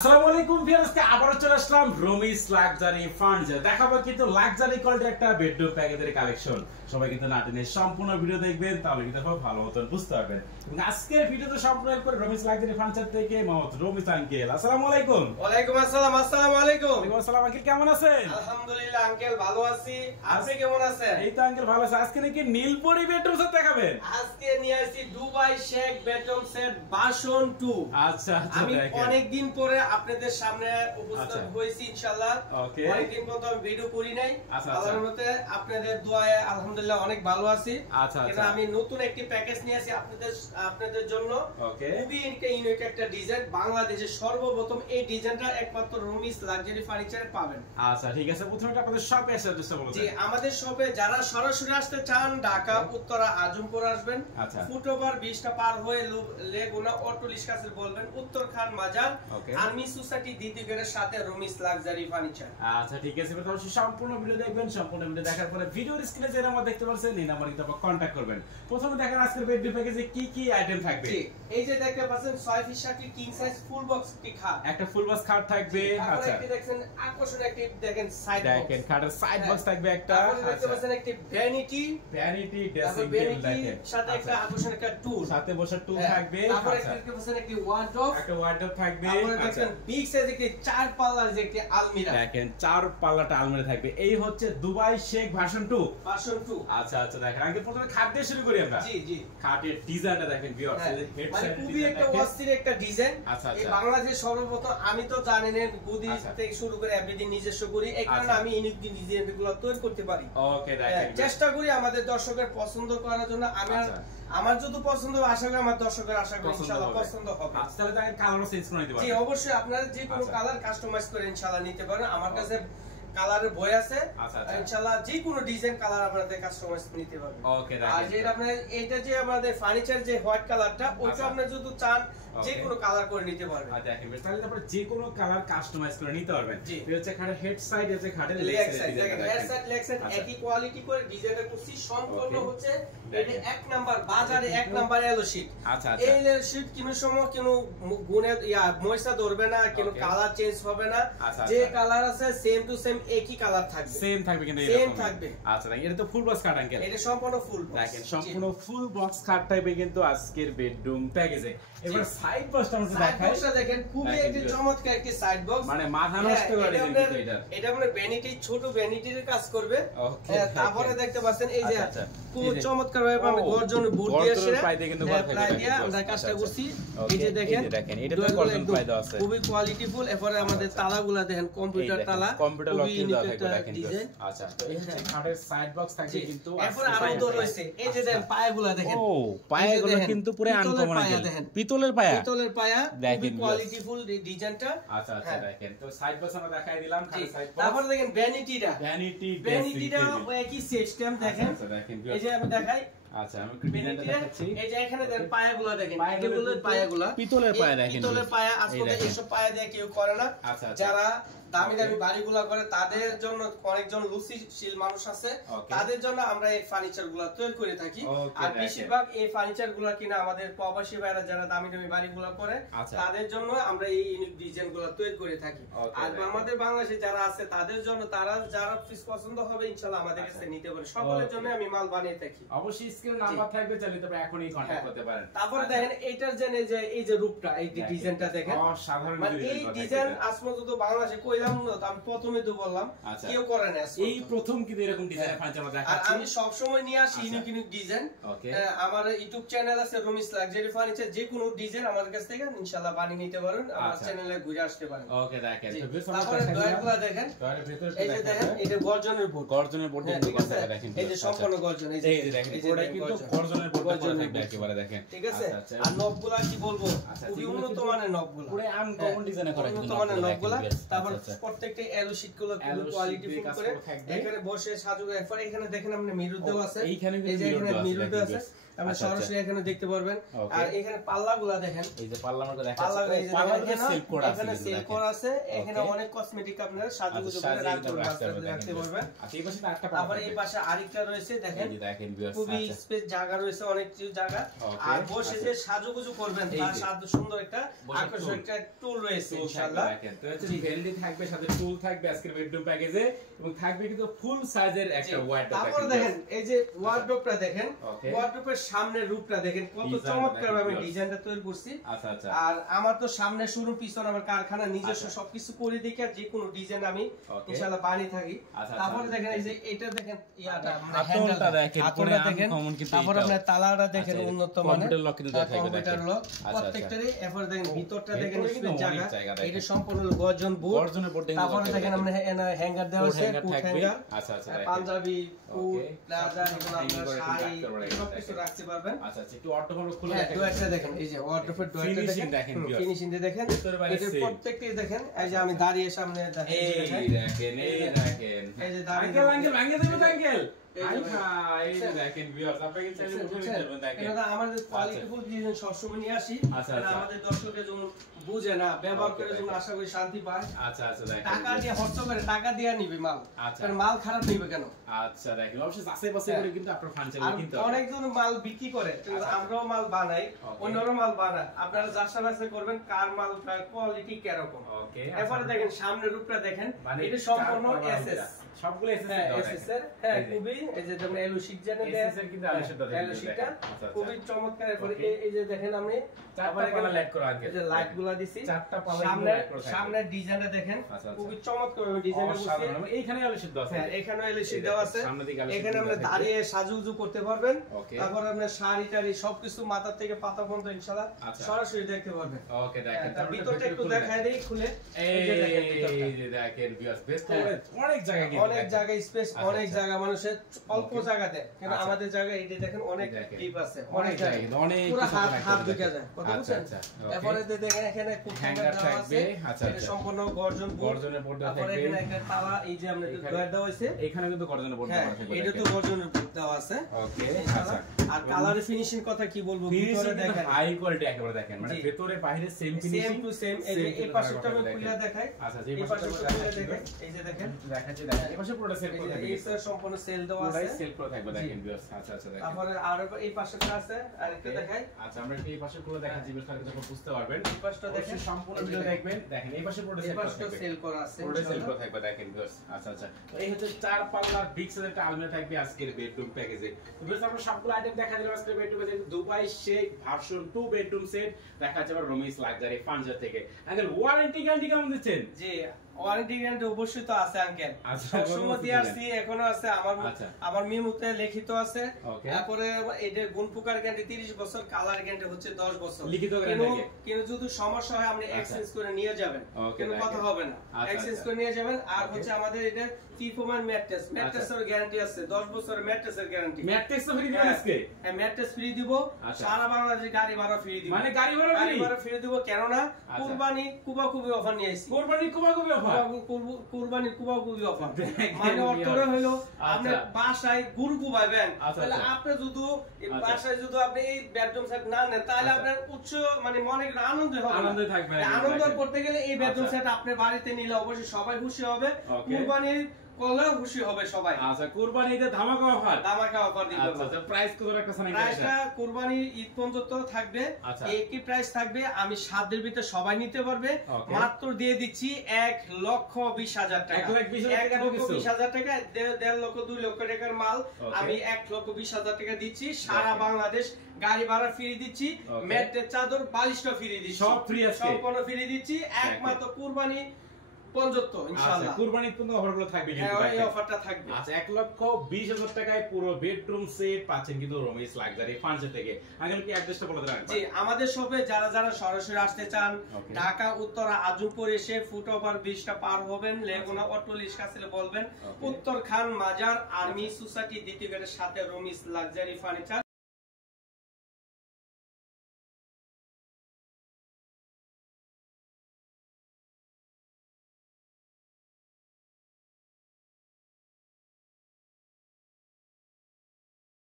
আসসালামু আলাইকুম ভিউয়ার্স, আবারো চলে আসলাম রমিস লাক্সারি ফার্নিচার। দেখাবো কিন্তু লাক্সারি কোয়ালিটির একটা বেডরুম প্যাকেজের কালেকশন। সবাই কিন্তু নাটনের সম্পূর্ণ ভিডিও দেখবেন, তাহলে কিন্তু খুব ভালো মতন বুঝতে পারবেন। এবং আজকের ভিডিওতে সম্পূর্ণ হেল্প করে রমিস লাক্সারি ফার্নিচার থেকে মোহাম্মদ রমিস আঙ্কেল। আসসালামু আলাইকুম। ওয়ালাইকুম আসসালাম। আসসালামু আলাইকুম। ওয়ালাইকুম আসসালাম আঙ্কেল, কেমন আছেন? আলহামদুলিল্লাহ আঙ্কেল ভালো আছি, আপনি কেমন আছেন? এই তো আঙ্কেল ভালো আছি। আজকে নাকি নীলপরি বেডরুম সেট দেখাবেন? আজকে নিয়ে আসছি Dubai Sheikh bedroom set version 2। আচ্ছা আচ্ছা, আমি দেখেন অনেক দিন পরে আপনাদের সামনে উপস্থিত হয়েছি ইনশাআল্লাহ। ওকে, অনেক দিন পর আমি ভিডিও করি নাই। আচ্ছা আল্লাহর রহমতে আপনাদের দোয়ায় আলহামদুলিল্লাহ অনেক ভালো আছি। আচ্ছা এটা আমি নতুন একটি প্যাকেজ নিয়ে আসি আপনাদের জন্য। ওকে, খুবই ইউনিক একটা ডিজাইন, বাংলাদেশের সর্বপ্রথম এই ডিজাইনটা একমাত্র রমিস লাক্সারি ফার্নিচারে পাবেন। আচ্ছা ঠিক আছে। প্রথমে আপনাদের শপে অ্যাড্রেসটা বলুন। জি, আমাদের শপে যারা সরাসরি আসতে চান ঢাকা উত্তরা আজমপুর আসবেন। আচ্ছা, ফুটওভার 20টা পার হয়ে লেগুনা অটো রিক্সাতে বলবেন উত্তর খান বাজার আর্মি সোসাইটি দ্বিতীয় গেটের সাথে রমিস লাক্সারি ফার্নিচার। আচ্ছা ঠিক আছে, তাহলে সম্পূর্ণ ভিডিও দেখবেন। সম্পূর্ণ ভিডিও দেখার পরে ভিডিওর স্ক্রিনে যে নাম্বার দেখতে পাচ্ছেন এই নাম্বারে কিন্তু আপনারা কন্টাক্ট করবেন। প্রথমে দেখেন আজকের বেডরুম প্যাকেজে কি কি আইটেম থাকবে। জি, এই যে দেখতে পাচ্ছেন 6 feet 60 king size full box কি খাট, একটা ফুল বক্স খাট থাকবে। আচ্ছা, আচ্ছা, দেখেন আকর্ষণীয় একটি দেখেন সাইড বক্স, দেখেন খাটের সাইড বক্স থাকবে একটা। দেখতে পাচ্ছেন একটি ভ্যানিটি ড্রেসিং টেবিল দেখেন, সাথে একটা আকর্ষণীয় একটা টুল, সাথে বসার টুল থাকবে। তারপর আচ্ছা, দেখতে পাচ্ছেন একটি ওয়ার্ডরোব, একটা ওয়ার্ডরোব থাকবে। তারপর আচ্ছা, দেখেন বিগ সাইজ একটি 4 পাল্লার যে একটি আলমিরা, দেখেন 4 পাল্লাটা আলমারি থাকবে। এই হচ্ছে দুবাই শেখ ভার্সন 2। আচ্ছা আচ্ছা দেখেন, আগে প্রথমে খাট দিয়ে শুরু করি আমরা। জি জি, খাটের ডিজাইনটা দেখেন ভিউয়ার্স, এই যে হেড মানে সাইড খুবই একটা অস্থির একটা ডিজাইন। আচ্ছা, এই বাংলাদেশ সর্বপ্রথম, আমি তো জানেন গুদি থেকে শুরু করে এভরিথিং নিজস্ব করি, এই কারণে আমি ইউনিক ডিজাইনগুলো তৈরি করতে পারি। ওকে, দেখেন চেষ্টা করি আমাদের দর্শকের পছন্দ করার জন্য। আমার যদি পছন্দ হয়, আশা করি আমার দর্শকের আশা করি ইনশাআল্লাহ পছন্দ হবে। আচ্ছা, তাহলে তাকে কালারও চেঞ্জ করে নিতে পারবেন। জি অবশ্যই, আপনারা যে কোনো কালার কাস্টমাইজ করে ইনশাআল্লাহ নিতে পারেন। আমার কাছে কালারের বই আছে, ইনশাআল্লাহ যে কোনো ডিজাইন কালার আপনাদের কাস্টমাইজ নিতে পারবেন। ওকে, আর যেটা আপনার এটা যে আমাদের ফার্নিচার যে হোয়াইট কালারটা, ওটা আপনি যদি চান যে কোনো কালার করে নিতে পারবেন। আচ্ছা দেখেন, তাহলে তারপরে যে কোনো কালার কাস্টমাইজ করে নিতে পারবেন। এই হচ্ছে খাটের হেড সাইড, আছে খাটের লেগ সাইড। দেখেন হেড সাইড লেগ সাইড একই কোয়ালিটি করে ডিজাইনটা করছি। সম্পূর্ণ হচ্ছে এটা এক নাম্বার বাজারে এক নাম্বার এলো শীট। আচ্ছা, এই এলো শীট কোনো সময় কোনো গুণে ময়সা ধরবে না, কোনো কালার চেঞ্জ হবে না। যে কালার আছে সেম টু সেম একই কালার থাকবে, সেম থাকবে কিন্তু সেম থাকবে। আচ্ছা দেখেন, এটা তো ফুল বক্স খাট আঙ্কেল। এটা সম্পূর্ণ ফুল বক্স, দেখেন সম্পূর্ণ ফুল বক্স খাট টাইপে কিন্তু আজকের বেডরুম প্যাকেজে। এবার সাইড বক্সটা আমরা দেখাই। বক্সটা দেখেন খুবই একটি চমৎকার একটি সাইড বক্স, মানে মাথা নষ্ট করে দিবেন কিন্তু এটা। এটা আপনার ভ্যানিটি, ছোট ভ্যানিটির কাজ করবে। তারপরে দেখতে পাচ্ছেন এই যে খুব চমৎকার ভাবে আমি গর্জনের বোর্ড দিয়ে প্লাই দিয়ে আমরা কাজটা করছি। এই যে দেখেন এটা তো গর্জন প্লাই দেওয়া আছে, খুবই কোয়ালিটিফুল। এরপরে আমাদের তালাগুলা দেখেন কম্পিউটার তালা, কম্পিউটার লক দিয়ে দেওয়া থাকবে দেখেন। আচ্ছা, তো এই যে খাটের সাইড বক্স থাকবে কিন্তু। এরপরে আরো তো রয়েছে, এই যে দেখেন পায়াগুলা দেখেন। ও, পায়াগুলো কিন্তু পুরো আনকমন দেখেন, পিতলের পায়া। পিতলের পায়া, দেখেন কোয়ালিটিফুল ডিজাইনটা। আচ্ছা আচ্ছা, দেখেন তো সাইড বক্স আমরা দেখাই দিলাম। তারপরে দেখেন ভ্যানিটিটা, ভ্যানিটিটা একই সিস্টেম দেখেন। এই যে আমি দেখাই। আচ্ছা, আমি একটু ডিজাইনটা দেখাচ্ছি। এই যে এখানে দেখেন পায়াগুলো দেখেন, টেবিলের পায়াগুলো পিতলের পায়া দেখেন, পিতলের পায়া। আজকে এইসব পায়া দিয়ে কেউ করে না। যারা দামি দামি বাড়িগুলো করে তাদের জন্য, অনেকজন লুচিশীল মানুষ আছে, তাদের জন্য আমরা এই ফার্নিচার গুলা তৈরি করে থাকি। আর বেশিরভাগ এই ফার্নিচার গুলা কিনা আমাদের প্রবাসী ভাইরা যারা দামি দামি বাড়িগুলো করে তাদের জন্য আমরা এই ইউনিক ডিজাইন গুলা তৈরি করে থাকি। আর আমাদের বাংলাদেশে যারা আছে তাদের জন্য, তারা যারা পিস পছন্দ হবে ইনশাআল্লাহ আমাদের কাছে নিতে পারে। সকলের জন্য আমি মাল বানিয়ে থাকি। অবশ্যই স্ক্রিনে নাম্বার থাকবে, চাইলে তবে এখনই কন্টাক্ট করতে পারেন। তারপরে দেখেন এইটার জেনে যে এই যে রূপটা, এই ডিজাইনটা দেখেন অসাধারণ। মানে এই ডিজাইন আসমো তো বাংলাদেশে কইলাম না, আমি প্রথমে তো বললাম কেউ করে না, এই প্রথম কিন্তু এরকম ডিজাইন ফার্নিচার আমরা দেখাচ্ছি। আর আমি সব সময় নিয়ে আসি ইউনিক ইউনিক ডিজাইন। আমার ইউটিউব চ্যানেল আছে রমিস লাক্সারি ফার্নিচার, যে কোনো ডিজাইন আমাদের কাছ থেকে ইনশাআল্লাহ বানিয়ে নিতে পারেন, আমার চ্যানেলে ঘুরে আসতে পারেন। ওকে, দেখেন তারপরে দয়াগুলো দেখেন। এই যে দেখেন এটা গর্জনের বোর্ড, গর্জনের বোর্ড দেখেন। এই যে সম্পূর্ণ গর্জন, এই যে দেখেন পুরোটা কিন্তু গর্জনের বোর্ড থাকবে একেবারে দেখেন। ঠিক আছে। আর নবগুলা কি বলবো, খুবই উন্নত মানের নবগুলা, পুরো আনকমন ডিজাইন করা কিন্তু উন্নত মানের নবগুলা। তারপর প্রত্যেকটা এলো শীট গুলো খুব কোয়ালিটি ফুল করে এখানে বসে সাজু। এরপর এখানে দেখেন আপনি মিরর দেওয়া আছে, এই যে এখানে মিরর দেওয়া আছে। আপনি সরাসরি এখানে দেখতে পারবেন। আর এখানে পাল্লাগুলো দেখেন, এই যে পাল্লাগুলো দেখেন, পাল্লাগুলো সেল করা আছে, এখানে সেল করা আছে। এখানে অনেক কসমেটিক আপনারা সাজুগুজু করে রাখতে পারবেন। আচ্ছা এই পাশে আরেকটা আবার এই পাশে আরেকটা রয়েছে দেখেন, খুবই স্পেস জায়গা রয়েছে, অনেক জায়গা। আর বসে যে সাজুগুজু করবেন তার সাথে সুন্দর একটা আকর্ষণীয় একটা টুল রয়েছে ইনশাআল্লাহ। দেখেন তো হচ্ছে ভেলডি থাকবে, সাথে টুল থাকবে আজকের বেডরুম প্যাকেজে, এবং থাকবে কিন্তু ফুল সাইজের একটা ওয়ার্ডরোব। তারপর দেখেন এই যে ওয়ার্ডরোবটা দেখেন, ওয়ার্ডরোবের সামনের রূপটা দেখেন কত চমৎকার ভাবে ডিজাইনটা তৈরি করছি। আচ্ছা আচ্ছা। আর আমার তো সামনে শোরুম, পিছনে আমার কারখানা, নিজস্ব সবকিছু করে দেখে যে কোনো ডিজাইন আমি ইনশাআল্লাহ বানিয়ে থাকি। তারপর দেখেন এই যে এটা দেখেন, ইয়াটা হ্যান্ডেলটা দেখেন, হাতলটা দেখেন। তারপর আপনার তালাটা দেখেন উন্নত মানের, কম্পিউটার লক কিন্তু থাকবে, কম্পিউটার লক প্রত্যেকটারই। এরপর দেখেন ভিতরটা দেখেন স্পেস জায়গা, এটা সম্পূর্ণ গর্জন বোর্ড। তারপর দেখেন আমরা হ্যাঙ্গার দেওয়া আছে, কোট হ্যাঙ্গার। আচ্ছা আচ্ছা। পাঞ্জাবি, কোট, প্লাজা, এগুলো আপনারা শাড়ি সবকিছু রাখতে পারবেন। আচ্ছা আচ্ছা। একটু ওয়ার্ডরোব খুলে দেখেন, ডোরটা দেখেন, এই যে ওয়ার্ডরোবের ডোরটা দেখেন, ফিনিশিং দেখেন, এটা প্রত্যেকটি দেখেন। এই যে আমি দাঁড়িয়ে সামনে দেখেন, এই দেখেন, এই যে দাঁড়িয়ে আঙ্কেল ভাঙে দেব আঙ্কেল। আমাদের কোয়ালিটিফুল ডিজাইন সবসময় নিয়ে আসি, আমাদের দর্শকের জন্য বুঝে না, ব্যবহার করে যেন আশা করি শান্তি পায়। আচ্ছা আচ্ছা। টাকা দিয়ে খরচ করে, টাকা দিয়ে নিবে মাল, কারণ মাল খারাপ নিবে কেন? আচ্ছা দেখেন, অবশ্যই আশেপাশে করে কিন্তু আপনার ফার্নিচার কিনতে হবে। অনেকজন মাল বিক্রি করে, কিন্তু আমরাও মাল বানাই, অন্যরা মাল বানায়। আপনারা যাচাই বাছাই করবেন কার মাল কোয়ালিটি কিরকম। ওকে। এরপরে দেখেন সামনের রূপটা দেখেন, এটা সম্পূর্ণ এসএস, সবগুলো এসএস এর। হ্যাঁ খুবই, এই যে তোমরা এলও শীট জানেন, এসএস এর কিন্তু এলও শীটটা খুবই চমৎকার। এরপরে এই যে দেখেন আমি চারটা পাল্লা লাইট করা আছে, এই যে লাইটগুলো দিছি, চারটা পাল্লা সামনে ডিজাইনটা দেখেন, খুবই চমৎকার ভাবে ডিজাইন করছি। এইখানে এলও শীট দেওয়া আছে, হ্যাঁ এখানে এলও শীট দেওয়া আছে। এখানে আমরা দাঁড়িয়ে সাজুগুজু করতে পারবেন। তারপর আপনার শাড়ি টাড়ি সবকিছু মাথা থেকে পাতা পর্যন্ত ইনশাআল্লাহ সরাসরি দেখতে পারবেন। ওকে দেখেন, তার ভিতরটা একটু দেখাই দেই খুলে। এই যে দেখেন ভিউয়ার্স, বেস্ট অনেক জায়গা, অনেক জায়গা স্পেস, অনেক জায়গা মানুষের অল্প জায়গাতে, কিন্তু আমাদের জায়গা এই দেখেন অনেক ডিপ আছে, অনেক জায়গা, অনেক পুরো হাত ঢুকে যায়, কথা বুঝছেন? এরপরে দেখেন এখানে খুব হ্যাঙ্গার থাকবে। আচ্ছা, এটা সম্পূর্ণ গর্জনের বোর্ড থাকবে। তারপরে এখানে একটা তালা, এই যে আমরা ডয়ার দেওয়া হইছে, এখানে কিন্তু গর্জনের বোর্ড দেওয়া আছে, এটা তো গর্জনের বোর্ড দেওয়া আছে। ওকে। আচ্ছা। আর কালারের ফিনিশিং কথা কি বলবো, ভিতরে দেখেন হাই কোয়ালিটি একেবারে দেখেন, মানে ভিতরে বাইরে same finishing, same to same. এই পাশটা আমি খুলে দেখাই। আচ্ছা, এই পাশটা খুলে দেখেন, এই যে দেখেন, দেখাচ্ছি, দেখেন এই পাশে পুরোটা সেল করা থাকবে, এই স্যার সম্পূর্ণ সেল দেওয়া আছে, পুরোটাই সেল করা থাকবে দেখেন ভিউয়ার্স। আচ্ছা আচ্ছা দেখেন। তারপরে আর এই পাশটা আছে, আরেকটা দেখাই। আচ্ছা, আমরা এই পাশে খুলে দেখাচ্ছি, ভিউয়ার্স যখন বুঝতে পারবেন। এই পাশটা দেখেন, সম্পূর্ণ ভিডিও দেখবেন। দেখেন এই পাশে পুরোটা সেল করা আছে, পুরোটা সেল করা থাকবে দেখেন ভিউয়ার্স। আচ্ছা আচ্ছা। তো এই হচ্ছে চার পাল্লার বিগ সাইজের একটা আলমারি থাকবে আজকের বেডরুম প্যাকেজে। তো ভিউয়ার্স আমরা সবগুলো আইটেম দেখা দিলাম আজকের বেডরুম প্যাকেজে। Dubai Sheikh version 2 bedroom set দেখা যাবে রমিস লাক্সারি ফার্নিচার থেকে। আঙ্কেল ওয়ারেন্টি গ্যারান্টি কেমন দিচ্ছেন? জি, ওয়ারেন্টি গ্যারান্টি অবশ্যই তো আছে আঙ্কেল, সবসময় দিয়েছি, এখনো আছে। আমার মেমোতে লিখিত আছে। তারপরে এটা গুণ পোকার গ্যারান্টি 30 বছর, কালার গ্যারান্টি হচ্ছে 10 বছর লিখিত গ্যারান্টি। কিন্তু যদি সমস্যা হয় আপনি এক্সচেঞ্জ করে নিয়ে যাবেন, কোনো কথা হবে না, এক্সচেঞ্জ করে নিয়ে যাবেন। আর হচ্ছে আমাদের এটা টিপোমান ম্যাট্রেসের গ্যারান্টি আছে, 10 বছরের ম্যাট্রেসের গ্যারান্টি। ম্যাট্রেস ফ্রি দিবেন আজকে? হ্যাঁ, ম্যাট্রেস ফ্রি দিব, সারা বাংলাদেশে গাড়ি ভাড়া ফ্রি দিব। মানে গাড়ি ভাড়া ফ্রি দিব, কেন না কুরবানি কুবাকুবি অফার নিয়ে আইছি। কুরবানি কুবাকুবি অফার, কুরবানি কুবাকুবি অফার মানে অর্থটা হলো আপনি বাসায় গরু কুবাইবেন, তাহলে আপনি যদি বাসায় যদি আপনি এই বেডরুম সেট না নেন, তাহলে আপনার উচ্চ মানে মনে আনন্দ হবে, আনন্দ থাকবে। আনন্দ করতে গেলে এই বেডরুম সেট আপনি বাড়িতে নিলে অবশ্যই সবাই খুশি হবে, কুরবানির করলেও খুশি হবে সবাই। আচ্ছা, কুরবানিতে ধামাকা অফার দিব। আচ্ছা, প্রাইস কত রাখতেছেন? প্রাইসটা কুরবানি ঈদ পর্যন্ত থাকবে, একই প্রাইস থাকবে। আমি 7 দিনের ভিতরে সবাই নিতে পারবে, মাত্র দিয়ে দিচ্ছি 1,20,000 টাকা। 1,20,000 টাকা, 1.5 লক্ষ 2 লক্ষ টাকার মাল আমি 1,20,000 টাকা দিচ্ছি। সারা বাংলাদেশ গাড়ি ভাড়া ফ্রি দিচ্ছি, ম্যাটের চাদর বালিশটা ফ্রি দিচ্ছি, সব ফ্রি আছে, সম্পূর্ণ ফ্রি দিচ্ছি। একমাত্র কুরবানি পর্যন্ত ইনশাআল্লাহ কুরবানির পর্যন্ত অফারগুলো থাকবে, কিন্তু এই অফারটা থাকবে। আচ্ছা, 1,20,000 টাকায় পুরো বেডরুম সেট পাচ্ছেন কিন্তু রমিস লাক্সারি ফার্নিচার থেকে। আঙ্কেল কি অ্যাড্রেসটা বলে দেন? জি, আমাদের শপে যারা যারা সরাসরি আসতে চান, ঢাকা উত্তরা আজমপুর এসে ফুটওভার ব্রিজটা পার হবেন, লেগুনা অটো রিকশা ছিল বলবেন, উত্তর খান মাজার আর্মি সোসাইটি দ্বিতীয় গেটের সাথে রমিস লাক্সারি ফার্নিচার।